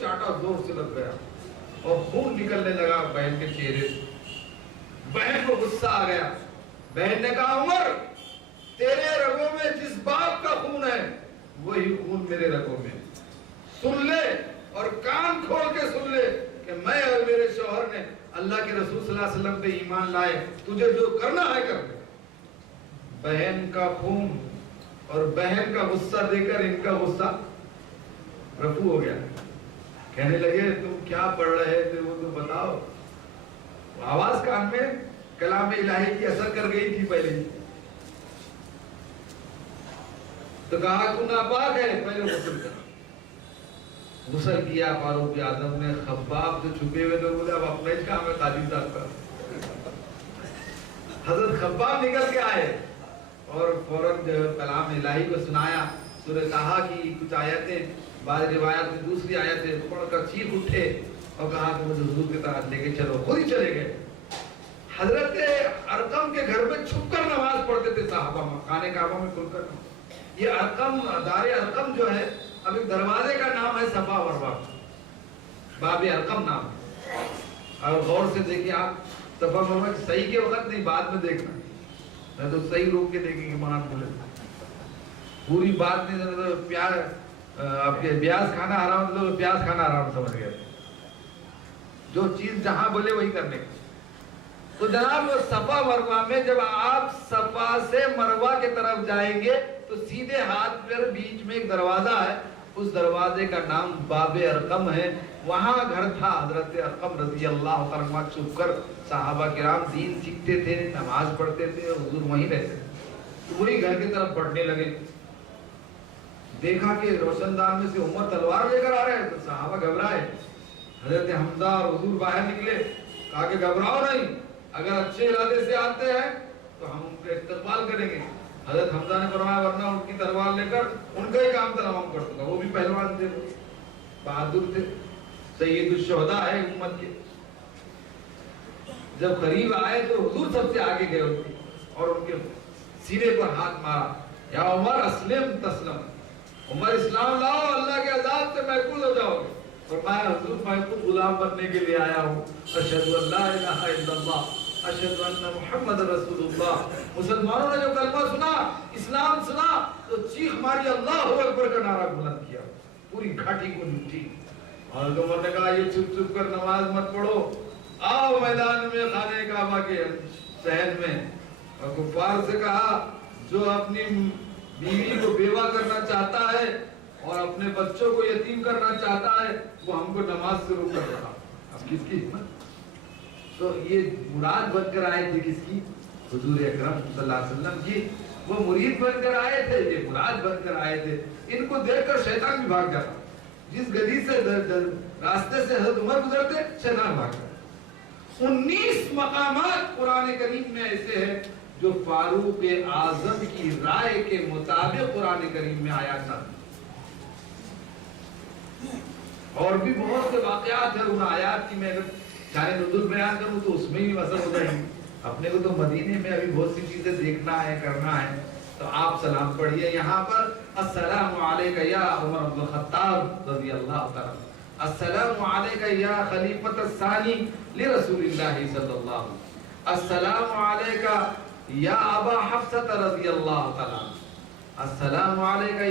چاٹا زور سے لگ گیا اور خون نکلنے لگا بہن کے چہرے سے. بہن کو غصہ آ گیا. بہن نے کہا عمر تیرے رگوں میں جس باپ کا خون ہے وہی خون میرے رگوں میں. سن لے اور کان کھول کے سن لے کہ میں اور میرے شوہر نے اللہ کے رسول صلی اللہ علیہ وسلم پہ ایمان لائے, تجھے جو کرنا ہے کر لے. بہن کا خون اور بہن کا غصہ دے کر ان کا غصہ رفع ہو گیا. کہنے لگے تم کیا پڑھ رہے تھے وہ تو بتاؤ. آواز کان میں کلام الہی کی اثر کر گئی تھی پہلے ہی. تو کہا تو ناپاک ہے, پہلے غسل کر. غسل کیا فاروق اعظم نے. خباب سے چھپے ہوئے تو بولے اب اپنا ہی کام ہے قاضی صاحب کا. حضرت خباب نکل کے آئے اور فوراً جو کلام الہی کو سنایا. سورہ طٰہٰ کی کچھ آیتیں, بعض روایات میں دوسری آیتیں پڑھ کر چیخ اٹھے اور کہا کہ مجھے حضور کی طرح لے کے چلو. خود ہی چلے گئے. حضرت ارقم کے گھر میں چھپ کر نماز پڑھتے تھے صحابہ, خانے کعبہ میں کھل کر. یہ ارقم, دار ارقم جو ہے, اب ایک دروازے کا نام ہے صفا مروا, باب ارقم نام. اور غور سے دیکھیں آپ, صفا مروا صحیح کے وقت نہیں, بعد میں دیکھنا. میں تو صحیح روک کے دیکھیں گے مان بولے پوری بات نہیں. پیاز آپ کے پیاز کھانا حرام تو پیاز کھانا حرام سمجھ گئے. جو چیز جہاں بولے وہی کرنے کا. تو جناب صفا مروہ میں جب آپ صفا سے مروہ کی طرف جائیں گے تو سیدھے ہاتھ پر بیچ میں ایک دروازہ ہے, اس دروازے کا نام باب ارقم ہے. وہاں گھر تھا حضرت ارقم رضی اللہ عنہ. چھپ کر صحابہ کرام دین سیکھتے تھے, نماز پڑھتے تھے, حضور وہیں رہتے. تو وہی گھر کی طرف بڑھنے لگے. دیکھا کہ روشن دان میں سے عمر تلوار لے کر آ رہے ہیں تو صحابہ گھبرائے. حضرت حمزہ اور حضور باہر نکلے. کہا کہ گھبراؤ نہیں, اگر اچھے ارادے سے آتے ہیں تو ہم ان کا استقبال کریں گے. حضرت حمزہ نے فرمایا ورنہ ان کی تلوار لے کر ان کا ہی کام تمام کر دوں گا. وہ بھی پہلوان تھے, بہادر تھے, سید الشہداء ہے امت کے. جب قریب آئے تو حضور سب سے آگے گئے ان کی اور ان کے سینے پر ہاتھ مارا. یا عمر اسلم تسلم, عمر اسلام لاؤ, اللہ کے عذاب سے محفوظ ہو جاؤ گے. فرمایا حضور میں خود غلام بننے کے لیے آیا ہوں. اشہدو ان لا الہ الا اللہ اشہدو ان محمد رسول اللہ. مسلمانوں نے جو کلمہ سنا, اسلام سنا تو چیخ ماری, اللہ اکبر کا نعرہ بلند کیا. پوری گھاٹی کو لوٹی. اور عمر نے کہا یہ چھپ چھپ کر نماز مت پڑھو, آؤ میدان میں خانے کعبہ کے صحن میں. اور کفار سے کہا جو اپنی بیوی کو بیوہ کرنا چاہتا ہے اور اپنے بچوں کو یتیم کرنا چاہتا ہے وہ ہم کو نماز سے روک کر رہا. اب کس کی ہمت. تو یہ مراد بن کر آئے تھے کس کی, حضور اکرم صلی اللہ علیہ وسلم کی. وہ مرید بن کر آئے تھے, یہ مراد بن کر آئے تھے. ان کو دیکھ کر شیطان بھی بھاگ جاتا. جس گلی سے راستے سے حضرت عمر گزرتے شیطان بھاگ جاتا. 19 مقامات قرآن کریم میں ایسے ہیں جو فاروق اعظم کی رائے کے مطابق قرآن کریم میں آیات نازل. اور بھی بہت سے واقعات ہیں ان آیات کی. میں اگر چاہے نزول بیان کروں تو اس میں ہی وصل ہو جائیں گے. اپنے کو تو مدینے میں ابھی بہت سی چیزیں دیکھنا ہے, کرنا ہے. تو آپ سلام پڑھیے یہاں پر, السلام علیکہ یا عمر بن الخطاب رضی اللہ تعالی, السلام علیکہ یا خلیفۃ الثانی لرسول اللہ صلی اللہ علیہ وسلم, السلام علیکہ یا ابا حفصۃ رضی اللہ تعالی, السلام علیکہ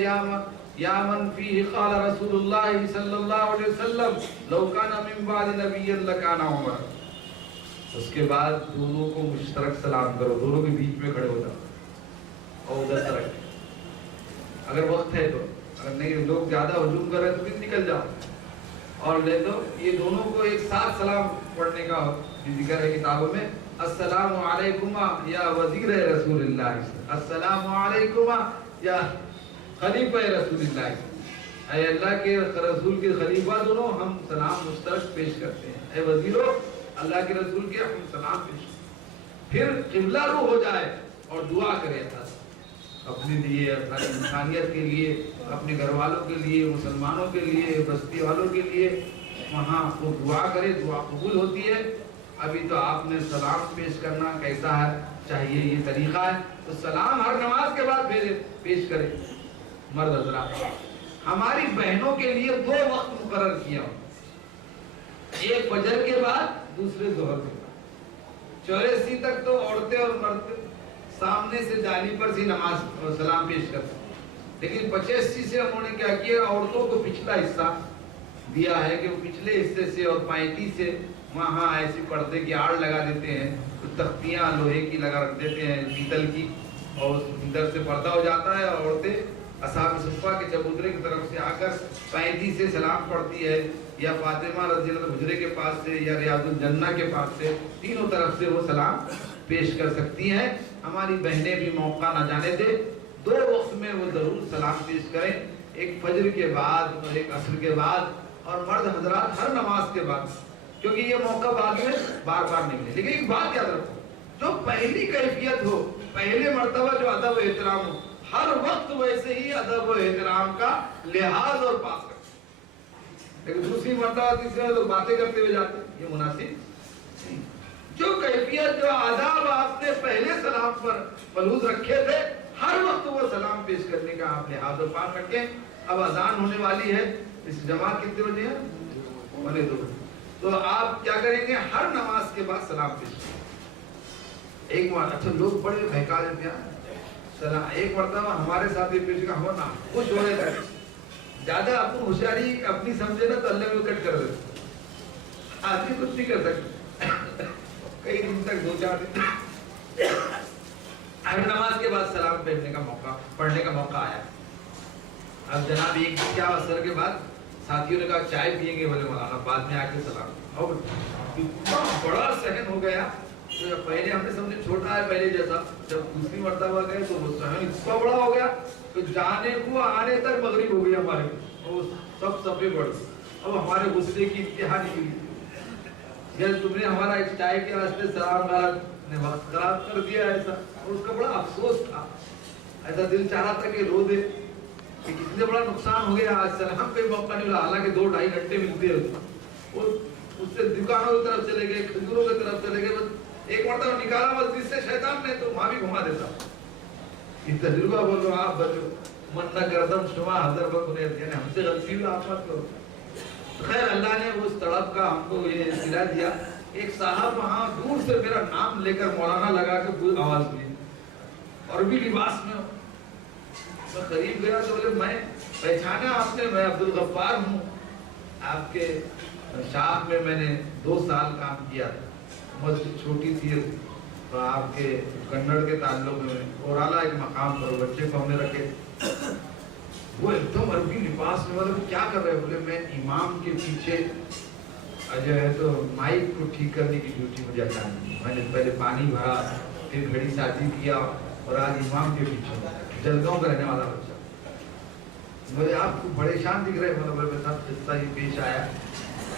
یا من فیہ قال رسول اللہ صلی اللہ علیہ وسلم لو کان من بعد نبی لکان عمر. اس کے بعد دونوں کو مشترک سلام کرو, دونوں کے بیچ میں کھڑے ہو جاؤ اور ادھر طرف. اگر وقت ہے تو, اگر نہیں لوگ زیادہ ہجوم کر رہے تو پھر نکل جاؤ اور لے دو. یہ دونوں کو ایک ساتھ سلام پڑھنے کا بھی ذکر ہے کتابوں میں. السلام علیکما یا وزیر رسول اللہ, السلام علیکما یا خلیفہ رسول اللہ, اے اللہ کے رسول کے خلیفہ دونوں ہم سلام مشترک پیش کرتے ہیں. اے وزیرو, اللہ کے رسول کے ہم سلام پیش کرتے ہیں. پھر قبلہ رو ہو جائے اور دعا کرے اپنے لیے, ساری انسانیت کے لیے, اپنے گھر والوں کے لیے, مسلمانوں کے لیے, بستی والوں کے لیے. وہاں وہ دعا کرے, دعا قبول ہوتی ہے. ابھی تو آپ نے سلام پیش کرنا کیسا ہے چاہیے, یہ طریقہ ہے. تو سلام ہر نماز کے بعد پیش کرے مرد حضرات. ہماری بہنوں کے لیے 2 وقت مقرر کیا ہوں، ایک فجر کے بعد، دوسرے ظہر کے بعد۔ 84 تک تو عورتیں اور مرد سامنے سے جالی پر سے نماز اور سلام پیش کرتے ہیں، لیکن 85 سے انہوں نے کیا کیا، عورتوں کو پچھلا حصہ دیا ہے کہ وہ پچھلے حصے سے اور 35 سے وہاں ایسی پردے کی آڑ لگا دیتے ہیں، تختیاں لوہے کی لگا رکھ دیتے ہیں، پیتل کی، اور ادھر سے پردہ ہو جاتا ہے، اور عورتیں اصحاب صفہ کے چبوترے کی طرف سے آ کر 35 سے سلام پڑھتی ہے، یا فاطمہ رضی اللہ عنہ حجرے کے پاس سے، یا ریاض الجنہ کے پاس سے، تینوں طرف سے وہ سلام پیش کر سکتی ہیں۔ ہماری بہنیں بھی موقع نہ جانے دے، 2 وقت میں وہ ضرور سلام پیش کریں، ایک فجر کے بعد اور ایک عصر کے بعد، اور مرد حضرات ہر نماز کے بعد، کیونکہ یہ موقع بعد میں بار بار نہیں ملے۔ لیکن ایک بات یاد رکھو، جو پہلی کیفیت ہو، پہلے مرتبہ جو ادب و احترام ہو، ہر وقت ویسے ہی ادب و احترام کا لحاظ اور پاس کرتے، لیکن دوسری مرتبہ تیسرے لوگ باتیں کرتے ہوئے جاتے ہیں، یہ مناسب نہیں۔ جو کیفیت، جو آداب آپ نے پہلے سلام پر ملحوظ رکھے تھے، ہر وقت وہ سلام پیش کرنے کا آپ لحاظ و پاس رکھیں۔ اب اذان ہونے والی ہے، اس جماعت کتنے بجے ہے؟ 2:45۔ تو آپ کیا کریں گے، ہر نماز کے بعد سلام پیش کریں۔ ایک بار اچھا لوگ بڑے بہکا دیتے ہیں سلام، ایک مرتبہ ہمارے ساتھ یہ پیش کا ہوا نا، خوش ہونے تک زیادہ اپنی ہوشیاری اپنی سمجھے نا تو اللہ میں کٹ کر دیتے، آدمی کچھ نہیں کر سکتے، کئی دن تک 2-4 دن۔ ہر نماز کے بعد سلام پڑھنے کا موقع آیا۔ اب جناب ایک کیا اثر کے بعد ساتھیوں نے کہا چائے پیئیں گے، بولے مولانا بعد میں آ کے سلام۔ اور اتنا بڑا صحن ہو گیا، پہلے ہم نے سمجھے چھوٹا ہے پہلے جیسا، جب دوسری مرتبہ گئے تو وہ صحن اتنا بڑا ہو گیا کہ جانے کو آنے تک مغرب ہو گئی ہمارے، اور سب صفے بڑھ گئے۔ اب ہمارے غصے کی انتہا نہیں ہوئی، یار تم نے ہمارا ایک چائے کے راستے سلام نے وقت خراب کر دیا ایسا، اور اس کا بڑا افسوس تھا، ایسا دل چاہا تھا کہ رو دے کہ کتنے بڑا نقصان ہو گیا، آج سلام پہ موقع نہیں ملا، حالانکہ 2-2.5 گھنٹے ملتے ہیں، اور اس سے دکانوں کی طرف چلے گئے، کھجوروں کی طرف چلے گئے، بس ایک مرتبہ نکالا مسجد سے شیطان نے تو وہاں بھی گھما دیتا۔ یہ تجربہ بولو آپ بچو، من نہ گردم شما حضر بکنیت، یعنی ہم سے غلطی ہوئی آپ مت کرو۔ خیر اللہ نے اس تڑپ کا ہم کو یہ سلا دیا، ایک صاحب وہاں دور سے میرا نام لے کر مولانا لگا کے کوئی آواز ہوئی، اور بھی لباس میں میں قریب گیا تو بولے میں پہچانا آپ نے، میں عبدالغفار ہوں، آپ کے شاخ میں نے 2 سال کام کیا تھا، مسجد چھوٹی تھی تو آپ کے کنڑ کے تعلق میں، اور اعلیٰ ایک مقام پر بچے کو ہم نے رکھے، وہ ایک دم عربی لباس میں، مطلب کیا کر رہے؟ بولے میں امام کے پیچھے جو ہے تو مائک کو ٹھیک کرنے کی ڈیوٹی مجھے اچانک، میں نے پہلے پانی بھرا، پھر گھڑی سازی کیا، اور آج امام کے پیچھے جلگاؤں کا رہنے والا بچہ۔ مجھے آپ کو بڑے شان دکھ رہے، مطلب میرے ساتھ قصہ یہ پیش آیا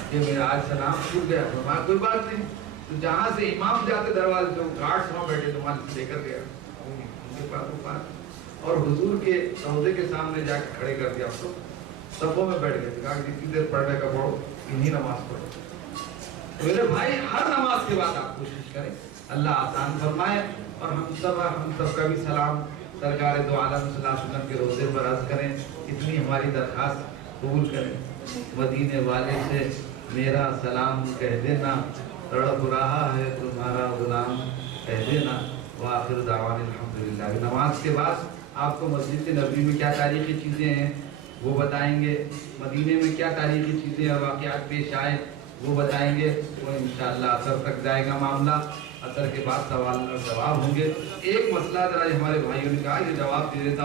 کہ میرا آج سلام چھوٹ گیا، فرمایا کوئی بات نہیں، تو جہاں سے امام جاتے دروازے سے گارڈز وہاں بیٹھے تو وہاں لے کر گیا ان کے پاس، اور حضور کے روضے کے سامنے جا کے کھڑے کر دیا، آپ کو صفوں میں بیٹھ گئے، کہا کہ جتنی دیر پڑھنے کا پڑھو، انہی نماز پڑھو۔ میرے بھائی ہر نماز کے بعد آپ کوشش کریں، اللہ آسان فرمائے، اور ہم سب کا بھی سلام سرکار دو عالم صلی اللہ علیہ وسلم کے روزے پر عرض کریں، اتنی ہماری درخواست قبول کریں۔ مدینے والے سے میرا سلام کہہ دینا، تڑپ رہا ہے تمہارا غلام کہہ دینا، وآخر دعوانا الحمدللہ۔ نماز کے بعد آپ کو مسجد نبوی میں کیا تاریخی چیزیں ہیں وہ بتائیں گے، مدینے میں کیا تاریخی چیزیں اور واقعات پیش آئے وہ بتائیں گے، وہ انشاءاللہ اثر تک جائے گا معاملہ، اثر کے بعد سوال اور جواب ہوں گے۔ ایک مسئلہ ذرا ہمارے بھائیوں نے کہا، یہ جواب دے دیتا